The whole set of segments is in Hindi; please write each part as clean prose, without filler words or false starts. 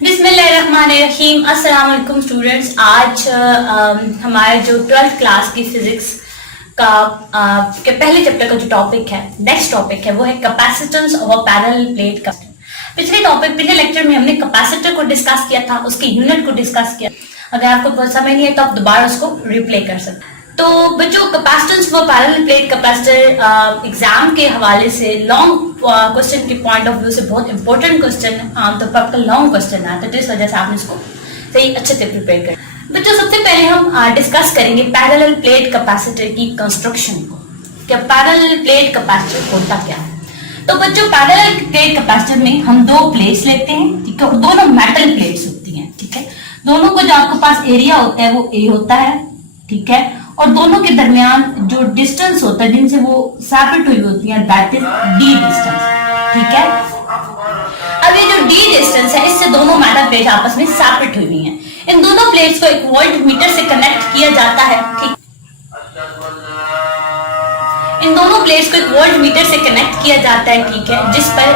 बिस्मिल्लाहिर्रहमानिर्रहीम। अस्सलाम वालेकुम स्टूडेंट्स। आज हमारे जो 12th क्लास की फिजिक्स का के पहले चैप्टर का जो टॉपिक है, नेक्स्ट टॉपिक है, वो है capacitance of a parallel plate का। पिछले लेक्चर में हमने कैपेसिटर को डिस्कस किया था, उसके यूनिट को डिस्कस किया। अगर आपको समझ नहीं है तो आप दोबारा उसको रिप्ले कर सकते हैं। तो बच्चों, capacitance for parallel plate capacitor exam के हवाले से लॉन्ग क्वेश्चन के पॉइंट ऑफ व्यू से बहुत इंपॉर्टेंट क्वेश्चन है। आमतौर पर आपका लॉन्ग क्वेश्चन है, तो इस वजह से आपने इसको सही अच्छे से प्रिपेयर कर। बच्चों, सबसे पहले हम डिस्कस करेंगे पैरेलल प्लेट कैपेसिटर की कंस्ट्रक्शन को। क्या पैरेलल प्लेट कैपेसिटर होता क्या है? तो बच्चों, पैरेलल प्लेट कैपेसिटर में हम दो प्लेट्स लेते हैं, ठीक है, और दोनों मेटल प्लेट्स होती हैं, ठीक है। दोनों को जो आपके पास एरिया होता है वो ए होता है, ठीक है, और दोनों के दरमियान जो डिस्टेंस होता है जिनसे वो सेपरेट हुई होती है, दैट इज डी डिस्टेंस, ठीक है। अब ये जो डी डिस्टेंस है, इससे दोनों मेटल प्लेट आपस में सेपरेट हुई हुई हैं। इन दोनों प्लेट्स को एक वोल्टमीटर से कनेक्ट किया जाता है, ठीक। इन दोनों प्लेट्स को एक वोल्टमीटर से कनेक्ट किया जाता है, ठीक है, जिस पर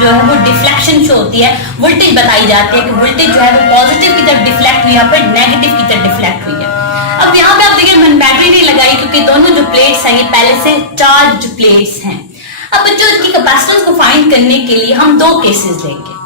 जो है वो डिफ्लेक्शन शो होती है, वोल्टेज बताई जाती है कि वोल्टेज जो है वो पॉजिटिव की तरफ डिफ्लेक्ट हुई है, पर नेगेटिव की तरफ डिफ्लेक्ट हुई है। अब यहाँ पे आप देखिए मैंने बैटरी नहीं लगाई क्योंकि दोनों जो प्लेट्स हैं ये पहले से चार्ज प्लेट्स हैं। अब बच्चों, इसकी कैपेसिटेंस को फाइंड करने के लिए हम दो केसेस लेंगे।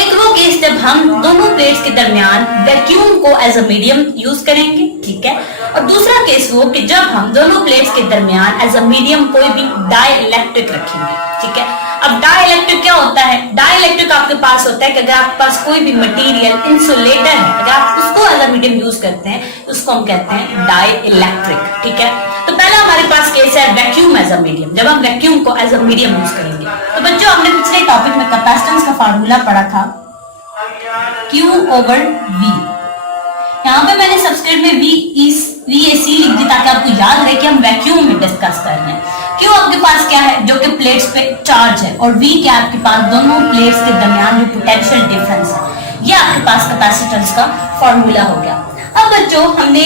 एक वो केस जब हम दोनों प्लेट्स के दरमियान वैक्यूम को एज अ मीडियम यूज करेंगे, ठीक है, और दूसरा केस वो कि जब हम दोनों प्लेट्स के दरमियान एज अ मीडियम कोई भी डाइइलेक्ट्रिक रखेंगे, ठीक है। अब डाइइलेक्ट्रिक क्या होता है? डाइइलेक्ट्रिक आपके पास होता है कि अगर आपके पास कोई भी मटेरियल इंसुलेटर है, अगर आप उसको एज अ मीडियम यूज करते हैं, उसको हम कहते हैं डाइइलेक्ट्रिक, ठीक है। तो पहला हमारे पास केस है वैक्यूम एज अ मीडियम, जब हम वैक्यूम को एज अ मीडियम यूज करेंगे। तो बच्चों, हमने पिछले टॉपिक में कैपेसिटेंस का फार्मूला पढ़ा था Q ओवर V। यहाँ पे मैंने सब्सक्रिप्ट में VAC लिख दी ताकि आपको याद रहे कि हम वैक्यूम में डिस्कस कर रहे हैं। Q आपके पास क्या है? जो कि प्लेट्स पे चार्ज है, और V क्या आपके पास दोनों प्लेट्स के दरमियान जो पोटेंशियल डिफरेंस है। ये आपके पास कैपेसिटेंस का फॉर्मूला हो गया। अब बच्चों, हमने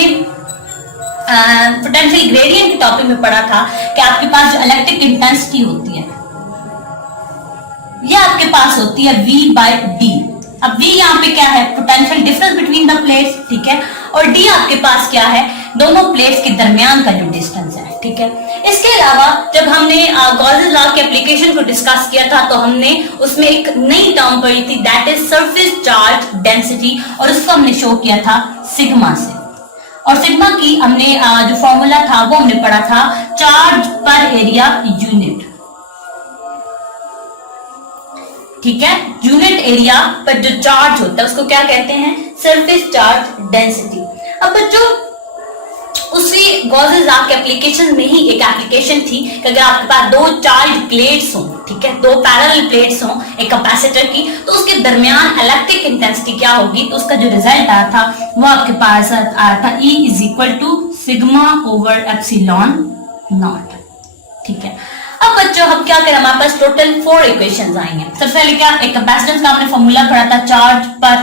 पोटेंशियल ग्रेडियंट के टॉपिक में पढ़ा था कि आपके पास जो इलेक्ट्रिक इंटेंसिटी होती है ये आपके पास होती है V बाय डी। अब V यहाँ पे क्या है? Potential difference between the plates, ठीक है, और D आपके पास क्या है? दोनों प्लेट्स के दरमियान का जो डिस्टेंस है, ठीक है। इसके अलावा जब हमने गॉसेस लॉ के एप्लीकेशन को डिस्कस किया था तो हमने उसमें एक नई टर्म पढ़ी थी, that is surface charge density, और उसको हमने शो किया था सिग्मा से। और सिग्मा की हमने जो फॉर्मूला था वो हमने पढ़ा था चार्ज पर एरिया यूनिट, ठीक है। यूनिट एरिया पर जो चार्ज होता है उसको क्या कहते हैं? Surface charge density. अब बच्चों, उसी गॉसेस लॉ के एप्लीकेशन में ही एक एप्लीकेशन थी कि अगर आपके पास दो चार्ज प्लेट्स हो, ठीक है, दो पैरेलल प्लेट्स हो एक कैपेसिटर की, तो उसके दरमियान इलेक्ट्रिक इंटेंसिटी क्या होगी? तो उसका जो रिजल्ट आया था वो आपके पास आया था E is equal to sigma over epsilon naught, ठीक है। अब बच्चों, हम क्या करें, हमारे पास टोटल 4 इक्वेशंस आएंगे। सबसे पहले क्या, एक कैपेसिटेंस का हमने फॉर्मूला पढ़ा था चार्ज पर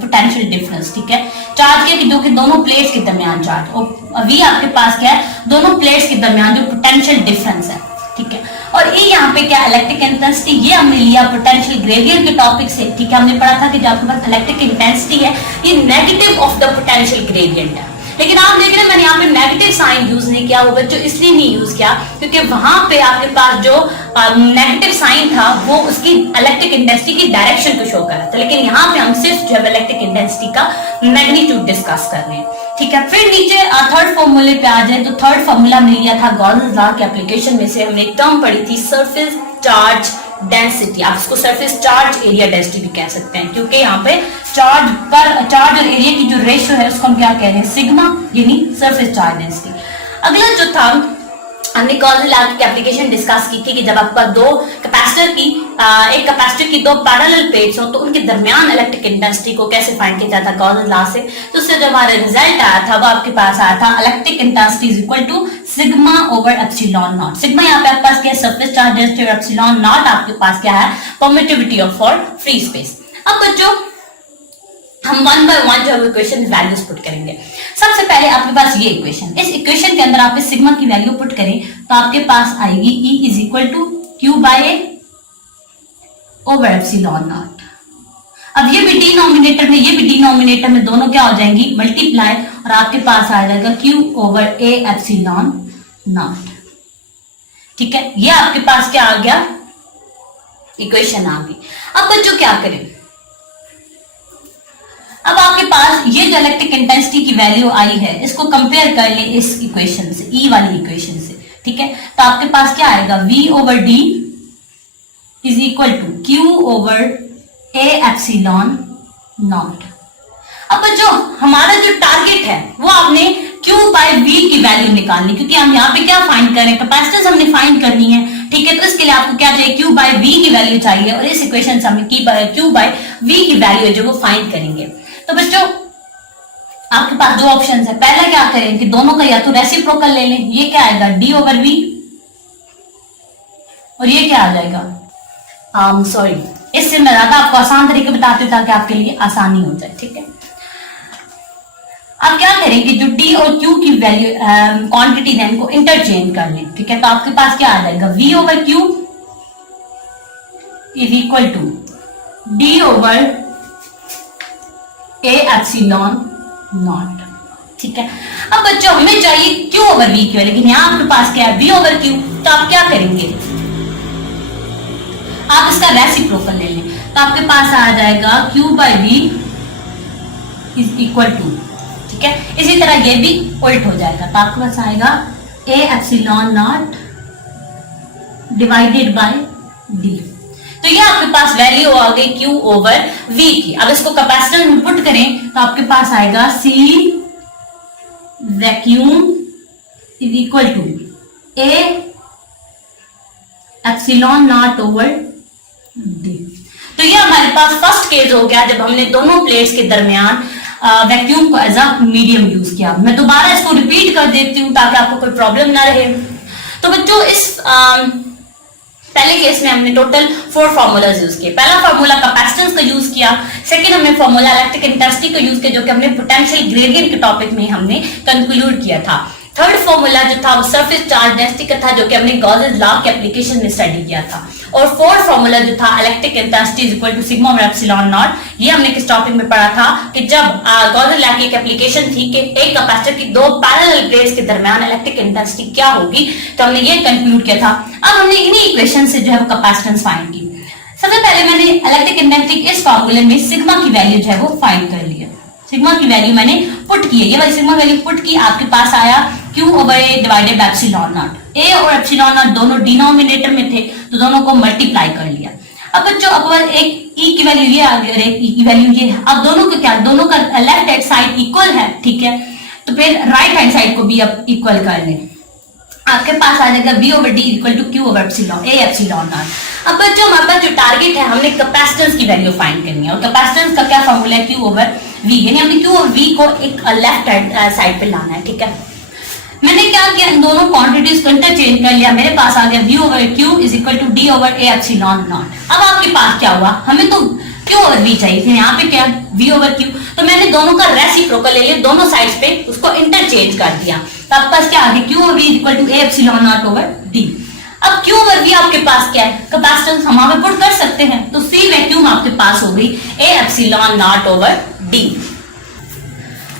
पोटेंशियल डिफरेंस, ठीक है। चार्ज के जो कि दोनों प्लेट्स के दरमियान चार्ज, और V आपके पास क्या है? दोनों प्लेट्स के दरमियान जो पोटेंशियल डिफरेंस है, ठीक है। और E यहाँ पे क्या? Electric intensity. ये हमने लिया पोटेंशियल ग्रेडियंट के टॉपिक से, ठीक है। हमने पढ़ा था कि जो आपके पास इलेक्ट्रिक इंटेंसिटी है ये negative of the potential gradient है। लेकिन आप देख रहे हैं मैंने यहाँ पे नेगेटिव साइन यूज नहीं किया, वो बच्चों इसलिए नहीं यूज किया क्योंकि वहां पे आपके पास जो नेगेटिव साइन था वो उसकी इलेक्ट्रिक इंटेंसिटी की डायरेक्शन को शो कर रहा था, लेकिन यहाँ पे हम सिर्फ जो है इलेक्ट्रिक इंटेंसिटी का मैग्नीट्यूड डिस्कस कर रहे हैं, ठीक है। फिर नीचे थर्ड फॉर्मूले पे आ जाए तो थर्ड फॉर्मूला मिल गया था गॉसेस लॉ के एप्लीकेशन में से हमने एक टर्म पढ़ी थी सरफेस चार्ज डेंसिटी। आप इसको सरफेस चार्ज एरिया डेंसिटी भी कह सकते हैं क्योंकि यहाँ पे चार्ज और एरिया की जो रेशियो है उसको हम क्या कह रहे हैं? सिग्मा, यानी सरफेस चार्ज डेंसिटी। अगला जो था हमने गॉसेस लॉ की एप्लीकेशन डिस्कस की थी कि जब आपका दो कैपेसिटर की एक कैपेसिटर की दो पैरेलल प्लेट्स हो तो उनके दरमियान इलेक्ट्रिक इंटेंसिटी को कैसे फाइंड किया जाता गॉसेस लॉ से। तो उससे जो हमारा रिजल्ट आया था वो आपके पास आया था electric intensity is equal to sigma over epsilon naught. Sigma यहाँ पे आपके पास क्या है? सरफेस चार्ज डेंसिटी, और एप्सिलॉन नॉट आपके पास क्या है? Permittivity of for free space. अब बच्चों, हम वन बाय वन जो इक्वेशन वैल्यूज पुट करेंगे। सबसे पहले आपके पास ये इक्वेशन, इस इक्वेशन के अंदर आप सिग्मा की वैल्यू पुट करें तो आपके पास आएगी E is equal to Q by A over epsilon naught. अब ये भी डिनोमिनेटर में, ये भी डिनोमिनेटर में, दोनों क्या हो जाएंगी, मल्टीप्लाई, और आपके पास आ जाएगा Q over A epsilon naught. ठीक है, ये आपके पास क्या आ गया, इक्वेशन आ गई। अब बच्चों क्या करें, अब आपके पास ये जो इलेक्ट्रिक इंटेंसिटी की वैल्यू आई है, इसको कंपेयर कर ले इस इक्वेशन से, ई वाली इक्वेशन से। ठीक है, तो आपके पास क्या आएगा, V over D is equal to Q over A epsilon naught. अब बच्चों हमारा जो टारगेट है वो आपने Q बाय V की वैल्यू निकालनी, क्योंकि हम यहाँ पे क्या फाइंड कर रहे हैं, कैपेसिटेंस हमने फाइंड करनी है। ठीक है, तो इसके लिए आपको क्या चाहिए, Q बाय V की वैल्यू चाहिए, और इस इक्वेशन से हमें Q बाय V की वैल्यू जो वो फाइंड करेंगे। तो बच्चों आपके पास दो ऑप्शन है, पहला क्या करें कि दोनों का या तो रेसिप्रोकल ले लें, ये क्या आएगा D ओवर V, और ये क्या आ जाएगा, सॉरी इससे मैं ज्यादा आपको आसान तरीके बताती हूँ ताकि आपके लिए आसानी हो जाए। ठीक है, आप क्या करें कि जो D और Q की वैल्यू क्वांटिटी है इनको इंटरचेंज कर लें। ठीक है, तो आपके पास क्या आ जाएगा, V over Q is equal to D over A epsilon naught. ठीक है, अब बच्चों हमें चाहिए Q ओवर V की, लेकिन यहां आपके पास क्या है, V ओवर Q, तो आप क्या करेंगे, आप इसका रेसिप्रोकल ले लें, तो आपके पास आ जाएगा Q by V is equal to, ठीक है, इसी तरह ये भी उल्ट हो जाएगा, तो आपके पास आएगा A epsilon not divided by D। तो ये आपके पास वैल्यू आ गई Q ओवर V की। अब इसको कैपेसिटर में पुट करें तो आपके पास आएगा C vacuum is equal to A epsilon naught over D। तो ये हमारे पास फर्स्ट केस हो गया जब हमने दोनों प्लेट्स के दरमियान वैक्यूम को एज अ मीडियम यूज किया। मैं दोबारा इसको रिपीट कर देती हूँ ताकि आपको कोई प्रॉब्लम ना रहे। तो बच्चों इस पहले केस में हमने टोटल 4 फार्मूलाज यूज किए। पहला फार्मूला कैपेसिटेंस का यूज किया, सेकंड हमने फार्मूला इलेक्ट्रिक इंटेंसिटी का यूज किया जो कि हमने पोटेंशियल ग्रेडियंट के टॉपिक में हमने कंक्लूड किया था। थर्ड फार्मूला जो था वो सरफेस चार्ज डेंसिटी का था जो कि हमने गॉसेस लॉ के एप्लीकेशन में स्टडी किया था। और फोर्थ फार्मूला जो था electric intensity is equal to sigma over epsilon naught, ये हमने किस टॉपिक में पढ़ा था कि जब गॉसेस लॉ की एक एप्लीकेशन थी कि एक कैपेसिटर की दो पैरेलल प्लेट्स के दरमियान इलेक्ट्रिक इंटेंसिटी क्या होगी, तो हमने ये कंक्लूड किया था। अब हमने इन्हीं इक्वेशन से जो है वो कैपेसिटेंस फाइंड की। सबसे पहले मैंने इलेक्ट्रिक इंटेंसिटी इस फार्मूले में सिग्मा की वैल्यू जो है वो फाइंड कर लिया। सिग्मा की वैल्यू मैंने पुट की है, ये वाली सिग्मा वैल्यू पुट की, आपके पास आया Q over A divided by epsilon not. A और एप्सिलॉन नॉट दोनों डिनोमिनेटर में थे तो दोनों को मल्टीप्लाई कर लिया। अब बच्चों अब एक E की वैल्यू ये आ गई और एक E की वैल्यू ये है। अब दोनों का क्या, दोनों का लेफ्ट हैंड साइड इक्वल है, ठीक है, तो फिर राइट हैंड साइड को भी अब इक्वल कर लें। आपके पास आ जाएगा V over D equal to Q over A epsilon naught. अब बच्चों हमारे पास जो टारगेट है हमने कैपेसिटेंस की वैल्यू फाइंड करनी है और कैपेसिटेंस का क्या फॉर्मूला है, Q ओवर V, यानी हमने Q और V को एक लेफ्ट हैंड साइड पे लाना है। ठीक है, मैंने क्या किया, इन दोनों क्वांटिटीज को इंटरचेंज कर लिया, मेरे पास आ गया V over Q is equal to D over A epsilon naught. अब आपके पास क्या हुआ, हमें तो Q ओवर V चाहिए थी, यहाँ पे क्या V ओवर Q, तो मैंने दोनों का रेसिप्रोकल ले लिया, दोनों साइड्स पे उसको इंटरचेंज कर दिया, तो आपके पास क्या आ गया Q over V equal to A epsilon naught over D। अब Q ओवर V आपके पास क्या है, कैपेसिटेंस हम वहां पे पुट कर सकते हैं, तो C वैक्यूम आपके पास हो गई A epsilon naught over D।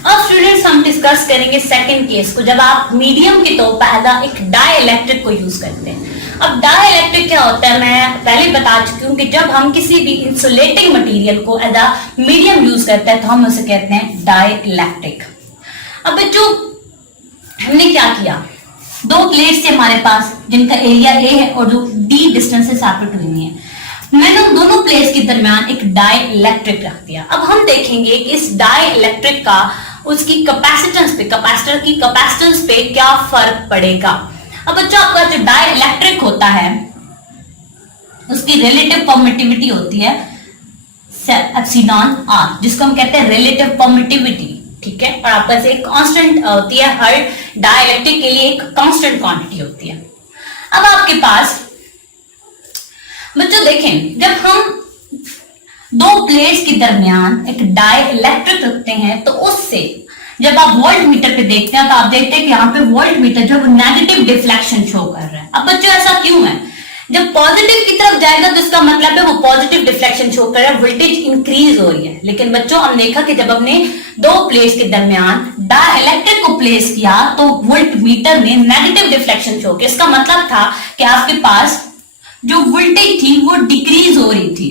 अब स्टूडेंट्स हम डिस्कस करेंगे सेकंड केस को, जब आप मीडियम के तौर पर एक डाइलेक्ट्रिक को यूज करते हैं। अब डाइलेक्ट्रिक क्या होता है, मैं पहले बता चुकी हूँ कि जब हम किसी भी इंसुलेटिंग मटेरियल को एज अ मीडियम यूज करते हैं तो हम उसे कहते हैं डाइलेक्ट्रिक। अब जो हमने क्या किया, दो प्लेट्स थे हमारे पास जिनका एरिया A है और जो D डिस्टेंस से सेपरेट हुई है, मैंने उन दोनों प्लेट्स के दरमियान एक डाइलेक्ट्रिक रख दिया। अब हम देखेंगे कि इस डाइलेक्ट्रिक का उसकी कैपेसिटेंस पे, कैपेसिटर की कैपेसिटेंस पे क्या फर्क पड़ेगा। अब बच्चों आपका जो डाइलेक्ट्रिक होता है उसकी रिलेटिव परमिटिविटी होती है एप्सिलॉन R, जिसको हम कहते हैं रिलेटिव परमिटिविटी, ठीक है, और आपका एक कांस्टेंट होती है, हर डाइलेक्ट्रिक के लिए एक कांस्टेंट क्वांटिटी होती है। अब आपके पास बच्चों देखें, जब हम दो प्लेट्स के दरमियान एक डाइलेक्ट्रिक रखते हैं तो उससे जब आप वोल्ट मीटर पे देखते हैं तो आप देखते हैं कि यहाँ पे वोल्ट मीटर जो नेगेटिव डिफ्लेक्शन शो कर रहा है। अब बच्चों ऐसा क्यों है, जब पॉजिटिव की तरफ जाएगा तो इसका मतलब है वो पॉजिटिव डिफ्लेक्शन शो कर रहा है, वोल्टेज इंक्रीज हो रही है। लेकिन बच्चों हमने देखा कि जब हमने दो प्लेट्स के दरमियान डाइलेक्ट्रिक को प्लेस किया तो वोल्ट मीटर में नेगेटिव डिफ्लेक्शन शो किया। इसका मतलब था कि आपके पास जो वोल्टेज थी वो डिक्रीज हो रही थी।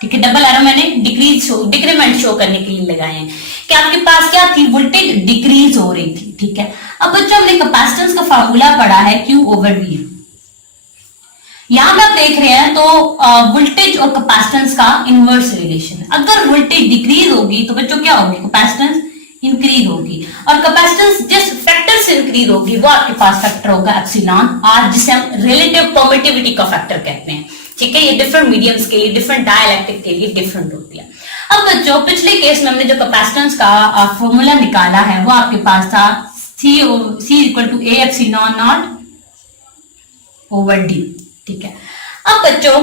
ठीक है, डबल एरो मैंने डिक्रीमेंट शो करने के लिए लगाए हैं कि आपके पास क्या थी, वोल्टेज डिक्रीज हो रही थी। ठीक है, अब बच्चों हमने कैपेसिटेंस का फार्मूला पढ़ा है Q ओवर V। यहां पे आप देख रहे हैं तो वोल्टेज और कैपेसिटेंस का इनवर्स रिलेशन। अगर वोल्टेज डिक्रीज होगी तो बच्चों क्या होगी, कैपेसिटेंस इंक्रीज होगी, और कैपेसिटेंस जिस फैक्टर से इंक्रीज होगी वो आपके पास फैक्टर होगा एप्सिलॉन आर, जिसे हम रिलेटिव परमिटिविटी का फैक्टर कहते हैं। ठीक है, ये डिफरेंट मीडियम्स के लिए, डिफरेंट डाइलेक्ट्रिक के लिए डिफरेंट होती है। अब बच्चों पिछले केस में हमने जो कैपेसिटेंस का फॉर्मूला निकाला है वो आपके पास था C equal to A epsilon naught over D। ठीक है, अब बच्चों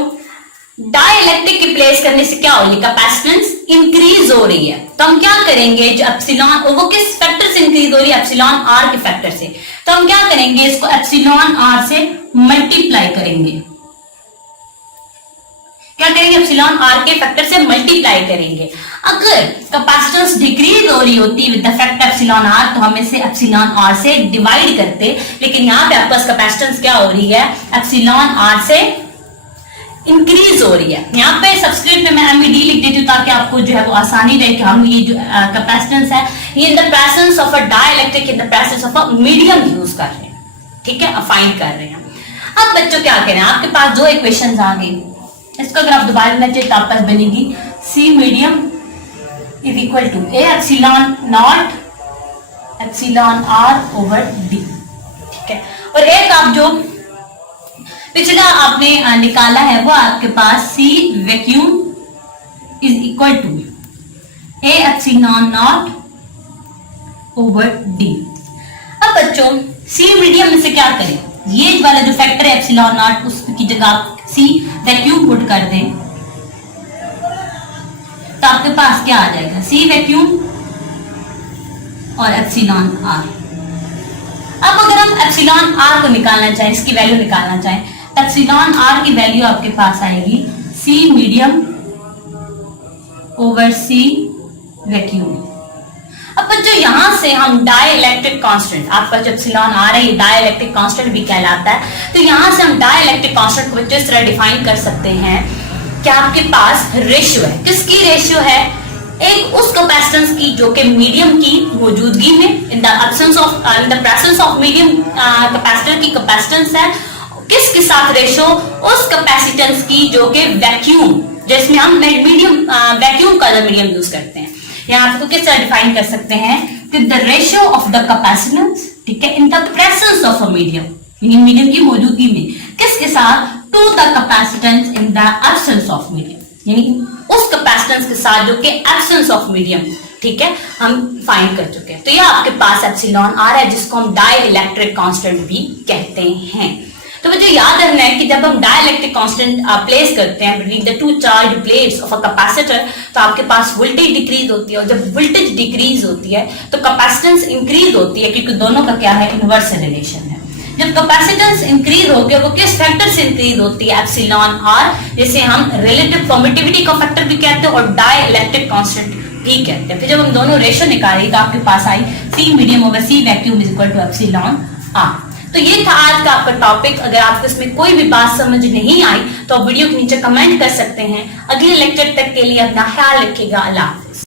डाइलेक्ट्रिक की प्लेस करने से क्या होगी, कैपेसिटेंस इंक्रीज हो रही है, तो हम क्या करेंगे, जो एप्सिलॉन वो किस फैक्टर से इंक्रीज हो रही है, एप्सिलॉन आर के फैक्टर से, तो हम क्या करेंगे, इसको एप्सिलॉन आर से मल्टीप्लाई करेंगे। क्या करेंगे, एप्सिलॉन आर के फैक्टर से मल्टीप्लाई करेंगे। अगर कैपेसिटेंस डिक्रीज हो रही होती with the factor epsilon R तो हम इसे एप्सिलॉन आर से डिवाइड करते, लेकिन यहाँ पे आपके पास कैपेसिटेंस क्या हो रही है, एप्सिलॉन आर से इंक्रीज हो रही है। यहाँ पे सब्सक्रिप्ट में मैं एमईडी लिख देती हूँ ताकि आपको जो है वो आसानी रहे कि हम ये जो कैपेसिटेंस है ये इन the presence of a dielectric, in the presence of a medium use कर रहे हैं। ठीक है, फाइंड कर रहे हैं। अब बच्चों क्या करें, आपके पास दो इक्वेशंस आ गई, इसको अगर आप दोबारा लिखना चाहिए तो आपके पास बनेगी C medium is equal to A epsilon naught epsilon R over D। ठीक है, और एक आप जो पिछला आपने निकाला है वो आपके पास C vacuum is equal to A epsilon naught over D। अब बच्चों C मीडियम में से क्या करें, ये वाला जो फैक्टर है एप्सिलॉन नॉट उसकी जगह आप C वैक्यूम पुट कर दें तो आपके पास क्या आ जाएगा, C वैक्यूम और एप्सिलॉन आर। अब अगर हम एप्सिलॉन आर को निकालना चाहें, इसकी वैल्यू निकालना चाहें तो एप्सिलॉन आर की वैल्यू आपके पास आएगी C medium over C vacuum. अब बच्चों यहां से हम डाइलेक्ट्रिक कांस्टेंट, आपका जो एप्सिलॉन आ रहा है ये डाइलेक्ट्रिक कांस्टेंट भी कहलाता है, तो यहां से हम डाइलेक्ट्रिक कांस्टेंट को बच्चों इस तरह डिफाइन कर सकते हैं कि आपके पास रेशियो है, किसकी रेशियो है, एक उस कैपेसिटेंस की जो कि मीडियम की मौजूदगी में, इन the absence of, in the presence of medium capacitor की कैपेसिटेंस है, किसके साथ रेशियो, उस कैपेसिटेंस की जो कि वैक्यूम, जिसमें हम मीडियम वैक्यूम का मीडियम यूज करते हैं। यहाँ आपको किस तरह डिफाइन कर सकते हैं कि the ratio of the capacitance, ठीक है, in the presence of a medium, medium की मौजूदगी में, किसके साथ, to the capacitance in the absence of medium, यानी उस कैपेसिटेंस के साथ जो कि एब्सेंस ऑफ मीडियम। ठीक है, हम फाइंड कर चुके हैं। तो ये आपके पास एप्सिलॉन आर है जिसको हम डाइलेक्ट्रिक कांस्टेंट भी कहते हैं। तो मुझे याद रखना है कि जब हम डाइलेक्ट्रिक कांस्टेंट प्लेस करते हैं between the two charge plates of a capacitor तो आपके पास वोल्टेज डिक्रीज होती है, और जब वोल्टेज डिक्रीज होती है तो कैपेसिटेंस इंक्रीज होती है, क्योंकि दोनों का क्या है, इनवर्स रिलेशन है। जब कैपेसिटेंस इंक्रीज होगी वो किस फैक्टर से इंक्रीज होती है, एप्सिलॉन आर, जिसे हम रिलेटिव परमिटिविटी का फैक्टर भी कहते हैं और डाइलेक्ट्रिक कांस्टेंट भी कहते हैं। फिर जब हम दोनों रेशियो निकालेंगे तो आपके पास आई C medium over C vacuum is equal to epsilon R. तो ये था आज का आपका टॉपिक। अगर आपको इसमें कोई भी बात समझ नहीं आई तो वीडियो के नीचे कमेंट कर सकते हैं। अगले लेक्चर तक के लिए अपना ख्याल रखिएगा। अल्लाह हाफिज।